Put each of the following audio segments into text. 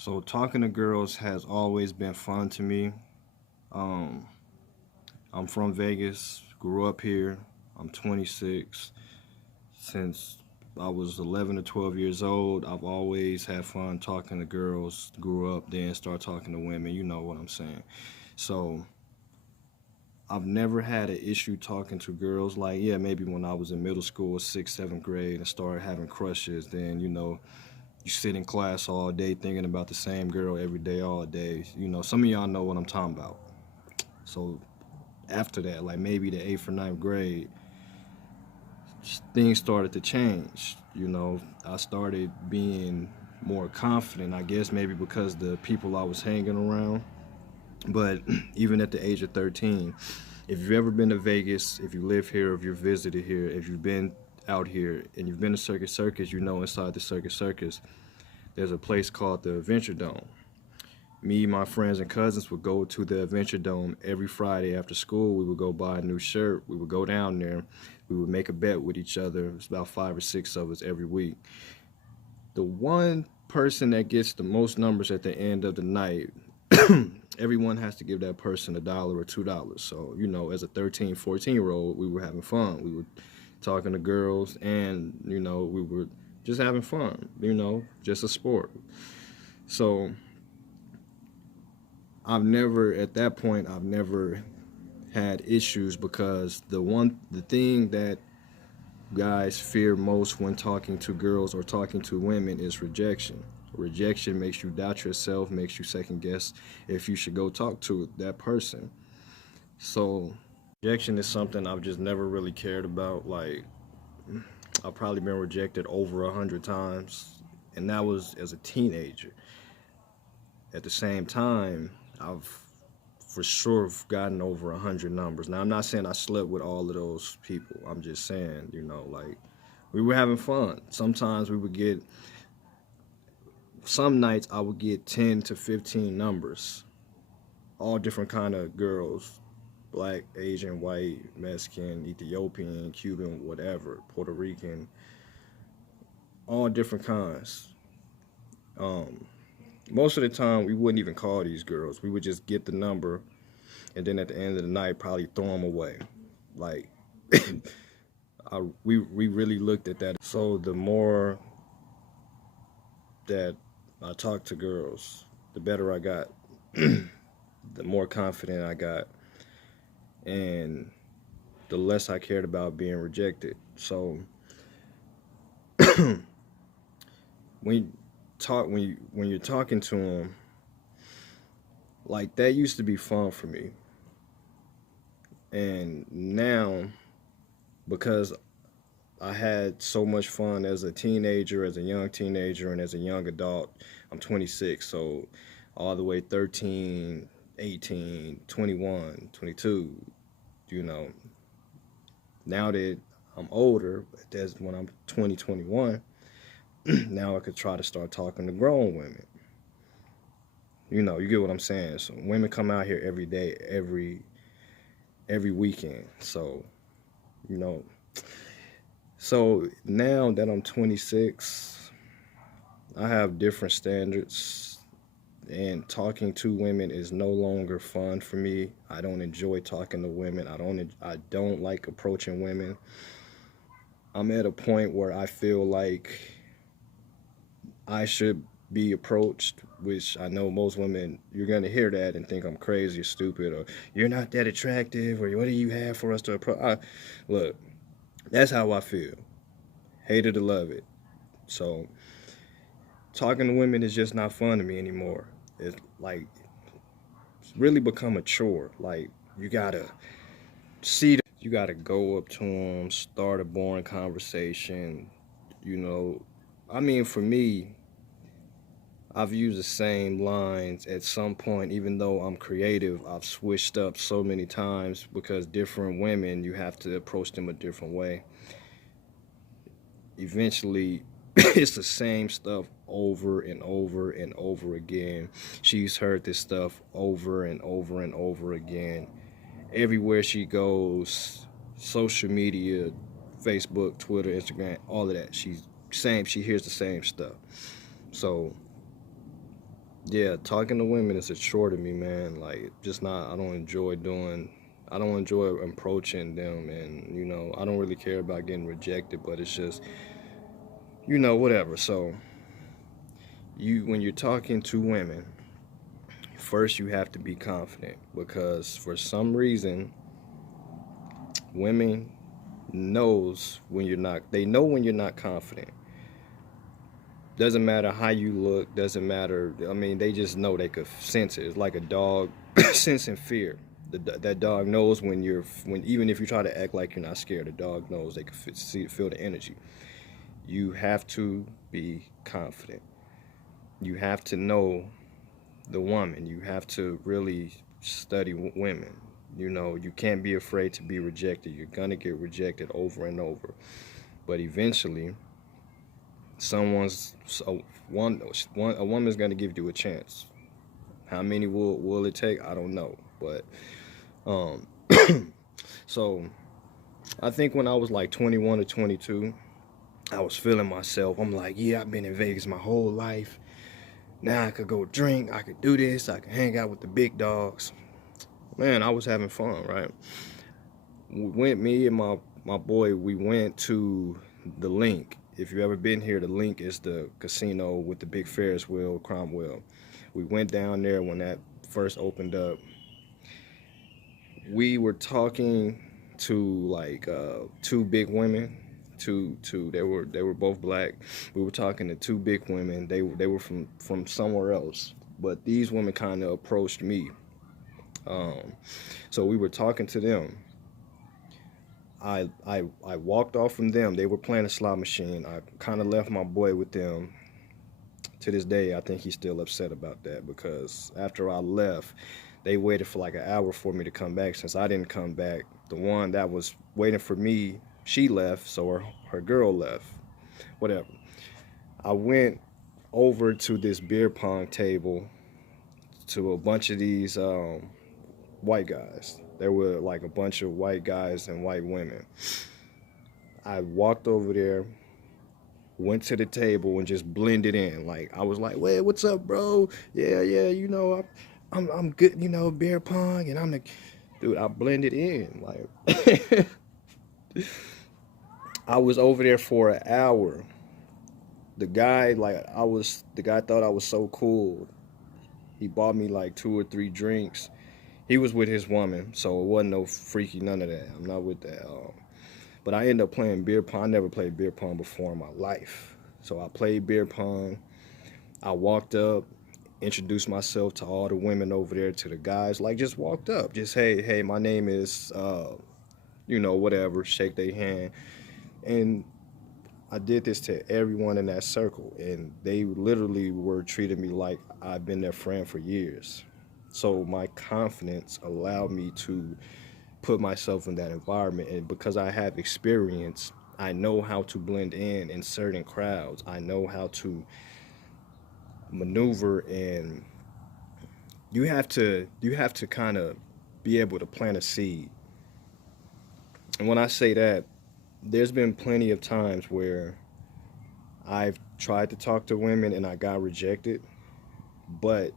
So talking to girls has always been fun to me. Um, I'm from Vegas, grew up here. I'm 26. Since I was 11 or 12 years old, I've always had fun talking to girls. Grew up, then start talking to women. You know what I'm saying. So I've never had an issue talking to girls. Like, yeah, maybe when I was in middle school, sixth, seventh grade, and started having crushes, then you sit in class all day thinking about the same girl every day, all day. Some of y'all know what I'm talking about. So after that, like maybe the eighth or ninth grade, things started to change. I started being more confident, I guess maybe because the people I was hanging around. But even at the age of 13, if you've ever been to Vegas, if you live here, if you've visited here, if you've been out here and you've been to Circus Circus, inside the Circus Circus, there's a place called the Adventure Dome. Me, my friends, and cousins would go to the Adventure Dome every Friday after school. We would go buy a new shirt. We would go down there. We would make a bet with each other. It was about 5 or 6 of us every week. The one person that gets the most numbers at the end of the night, everyone has to give that person $1 or $2. So, as a 13, 14-year-old, we were having fun. We were talking to girls and, we were just having fun, just a sport. So at that point, I've never had issues because the thing that guys fear most when talking to girls or talking to women is rejection. Rejection makes you doubt yourself, makes you second guess if you should go talk to that person. So rejection is something I've just never really cared about. Like, I've probably been rejected over 100 times, and that was as a teenager. At the same time, I've for sure gotten over 100 numbers. Now, I'm not saying I slept with all of those people. I'm just saying, like we were having fun. Sometimes we would get, some nights I would get 10 to 15 numbers, all different kind of girls, black, Asian, white, Mexican, Ethiopian, Cuban, whatever, Puerto Rican, all different kinds. Um, Most of the time, we wouldn't even call these girls. We would just get the number, and then at the end of the night, probably throw them away. Like, we really looked at that. So the more that I talked to girls, the better I got, the more confident I got, and the less I cared about being rejected. So when you when you're talking to them, like that used to be fun for me, and now because I had so much fun as a teenager, as a young teenager, and as a young adult. I'm 26, so all the way 13, 18, 21, 22, you know. Now that I'm older, that's when I'm 20, 21, now I could try to start talking to grown women. You get what I'm saying? So women come out here every day, every weekend. So, you know, so now that I'm 26, I have different standards, and talking to women is no longer fun for me. I don't enjoy talking to women. I don't like approaching women. I'm at a point where I feel like I should be approached, which I know most women, you're going to hear that and think I'm crazy or stupid, or you're not that attractive, or what do you have for us to approach? Look, that's how I feel. Hate it or love it. So talking to women is just not fun to me anymore. It's like it's really become a chore. Like you gotta you gotta go up to them, start a boring conversation. You know, I mean, for me, I've used the same lines at some point, even though I'm creative. I've switched up so many times because different women, you have to approach them a different way. Eventually, it's the same stuff over and over and over again. She's heard this stuff over and over and over again. Everywhere she goes, social media, Facebook, Twitter, Instagram, all of that. She hears the same stuff. So Yeah, talking to women is a chore to me, man. Like, just not. I don't enjoy doing. I don't enjoy approaching them, and I don't really care about getting rejected. But it's just, whatever. So when you're talking to women, first you have to be confident because for some reason, women knows when you're not. They know when you're not confident. Doesn't matter how you look. Doesn't matter. I mean, they just know. They could sense it. It's like a dog sensing fear. That dog knows when even if you try to act like you're not scared, the dog knows. They can feel the energy. You have to be confident. You have to know the woman. You have to really study women. You can't be afraid to be rejected. You're gonna get rejected over and over, but eventually someone's so one a woman's gonna give you a chance. How many will it take? I don't know, but um, so I think when I was like 21 or 22, I was feeling myself. I'm like, yeah, I've been in Vegas my whole life. Now I could go drink. I could do this. I could hang out with the big dogs. Man, I was having fun, right? Me and my boy, we went to the Link. If you ever been here, the Link is the casino with the big Ferris wheel, Cromwell. We went down there when that first opened up. We were talking to like two big women. Two. They were both black. We were talking to two big women. They were from somewhere else, but these women kind of approached me. Um, so we were talking to them. I walked off from them. They were playing a slot machine. I kind of left my boy with them. To this day, I think he's still upset about that because after I left, they waited for like an hour for me to come back. Since I didn't come back, the one that was waiting for me, she left, so her girl left. Whatever. I went over to this beer pong table to a bunch of these white guys. There were like a bunch of white guys and white women. I walked over there, went to the table, and just blended in. Like I was like, "Wait, what's up, bro? Yeah, yeah, I'm good. Beer pong, and I'm the dude." I blended in. Like I was over there for an hour. The guy thought I was so cool. He bought me like two or three drinks. He was with his woman, so it wasn't no freaky none of that. I'm not with that. But I ended up playing beer pong. I never played beer pong before in my life. So I played beer pong. I walked up, introduced myself to all the women over there, to the guys. Like, just walked up. Just, hey, my name is, whatever. Shake their hand. And I did this to everyone in that circle. And they literally were treating me like I've been their friend for years. So my confidence allowed me to put myself in that environment, and because I have experience, I know how to blend in certain crowds. I know how to maneuver, and you have to kind of be able to plant a seed. And when I say that, there's been plenty of times where I've tried to talk to women and I got rejected, but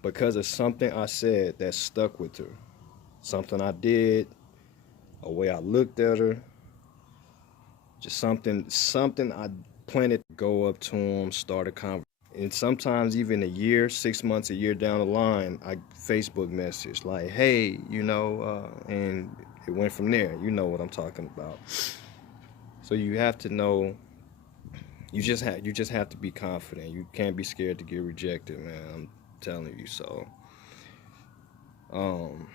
because of something I said that stuck with her, something I did, a way I looked at her, just something I planted. Go up to them, start a conversation, and sometimes even a year, 6 months, a year down the line, I Facebook message like, hey, and it went from there. You know what I'm talking about. So you have to know. You just have to be confident. You can't be scared to get rejected, man. I'm telling you. So, um,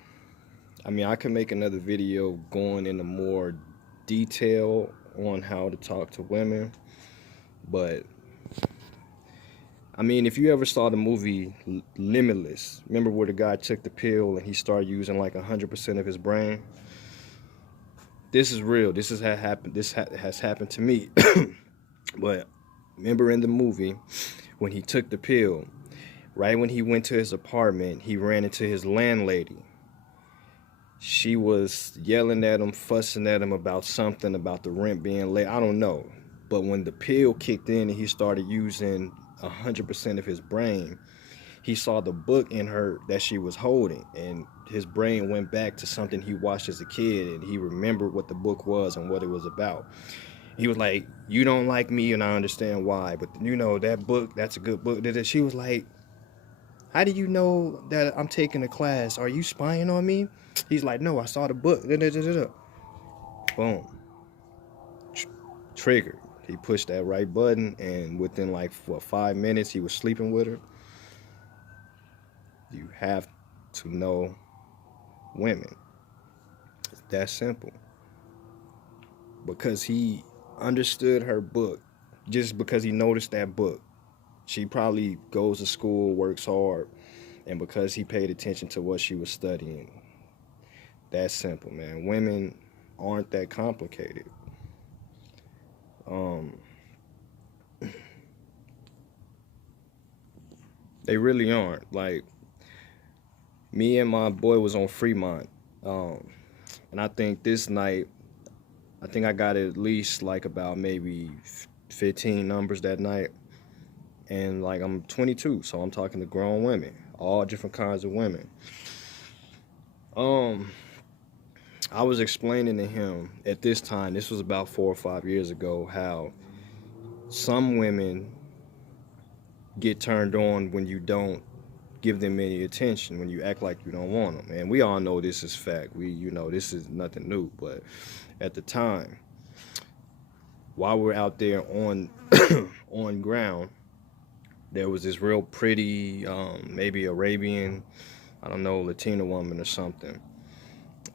I mean, I can make another video going into more detail on how to talk to women, but I mean, if you ever saw the movie Limitless, remember where the guy took the pill and he started using like 100% of his brain? This is real. This has happened. Has happened to me. But remember in the movie when he took the pill, right when he went to his apartment, he ran into his landlady. She was yelling at him, fussing at him about something, about the rent being late. I don't know. But when the pill kicked in and he started using 100% of his brain, he saw the book in her that she was holding, and his brain went back to something he watched as a kid, and he remembered what the book was and what it was about. He was like, "You don't like me, and I understand why, but you know that book, that's a good book." She was like, "How do you know that I'm taking a class? Are you spying on me?" He's like, "No, I saw the book." Boom, triggered. He pushed that right button, and within like 5 minutes, he was sleeping with her. You have to know women. It's that simple. Because he understood her book, just because he noticed that book. She probably goes to school, works hard, and because he paid attention to what she was studying. That's simple, man. Women aren't that complicated. Um, they really aren't. Like, me and my boy was on Fremont, um, and I think this night, I think I got at least like about maybe 15 numbers that night. And like I'm 22, so I'm talking to grown women, all different kinds of women. Um, I was explaining to him at this time, this was about 4 or 5 years ago, how some women get turned on when you don't give them any attention, when you act like you don't want them. And we all know this is fact. This is nothing new. But at the time, while we're out there on on ground, there was this real pretty, maybe Arabian, I don't know, Latina woman or something.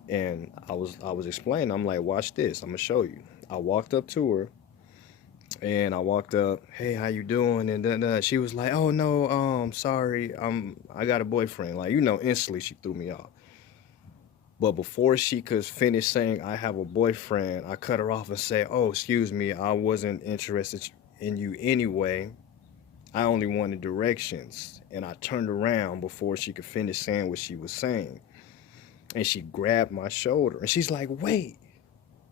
And I was explaining, I'm like, watch this, I'm gonna show you. I walked up to her, and I walked up, hey, how you doing? And then she was like, oh no, sorry, I got a boyfriend. Like, instantly she threw me off. But before she could finish saying I have a boyfriend, I cut her off and said, oh, excuse me, I wasn't interested in you anyway. I only wanted directions. And I turned around before she could finish saying what she was saying. And she grabbed my shoulder. And she's like, wait,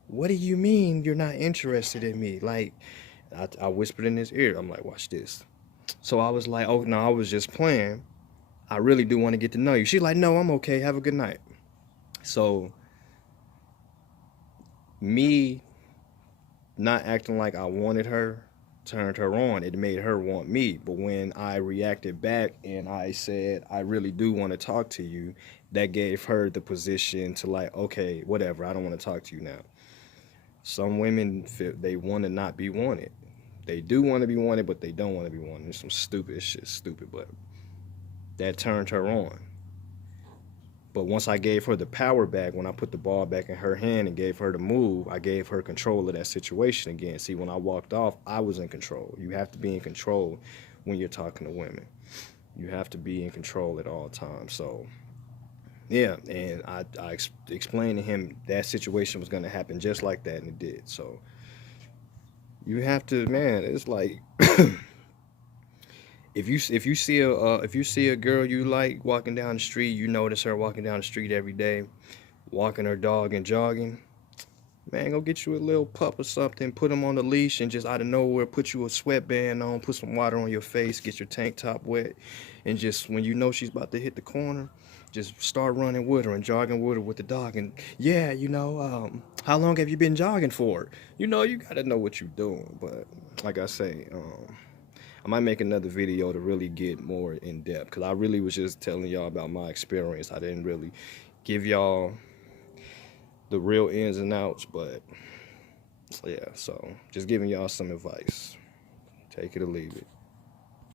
what do you mean you're not interested in me? Like, I whispered in his ear. I'm like, watch this. So I was like, oh, no, I was just playing. I really do want to get to know you. She's like, no, I'm okay. Have a good night. So me not acting like I wanted her turned her on. It made her want me. But when I reacted back and I said, I really do want to talk to you, that gave her the position to like, okay, whatever, I don't want to talk to you now. Some women feel they want to not be wanted. They do want to be wanted, but they don't want to be wanted. It's some stupid shit, stupid, but that turned her on. But once I gave her the power back, when I put the ball back in her hand and gave her the move, I gave her control of that situation again. See, when I walked off, I was in control. You have to be in control when you're talking to women. You have to be in control at all times. So, yeah, and I explained to him that situation was going to happen just like that, and it did. So, you have to, man, it's like if you see a girl you like walking down the street, you notice her walking down the street every day, walking her dog and jogging, man, go get you a little pup or something, put him on the leash, and just out of nowhere put you a sweatband on, put some water on your face, get your tank top wet, and just when you know she's about to hit the corner, just start running with her and jogging with her with the dog. And yeah, how long have you been jogging for? You gotta know what you're doing. But like I say, I might make another video to really get more in depth, because I really was just telling y'all about my experience. I didn't really give y'all the real ins and outs, but yeah, so just giving y'all some advice. Take it or leave it.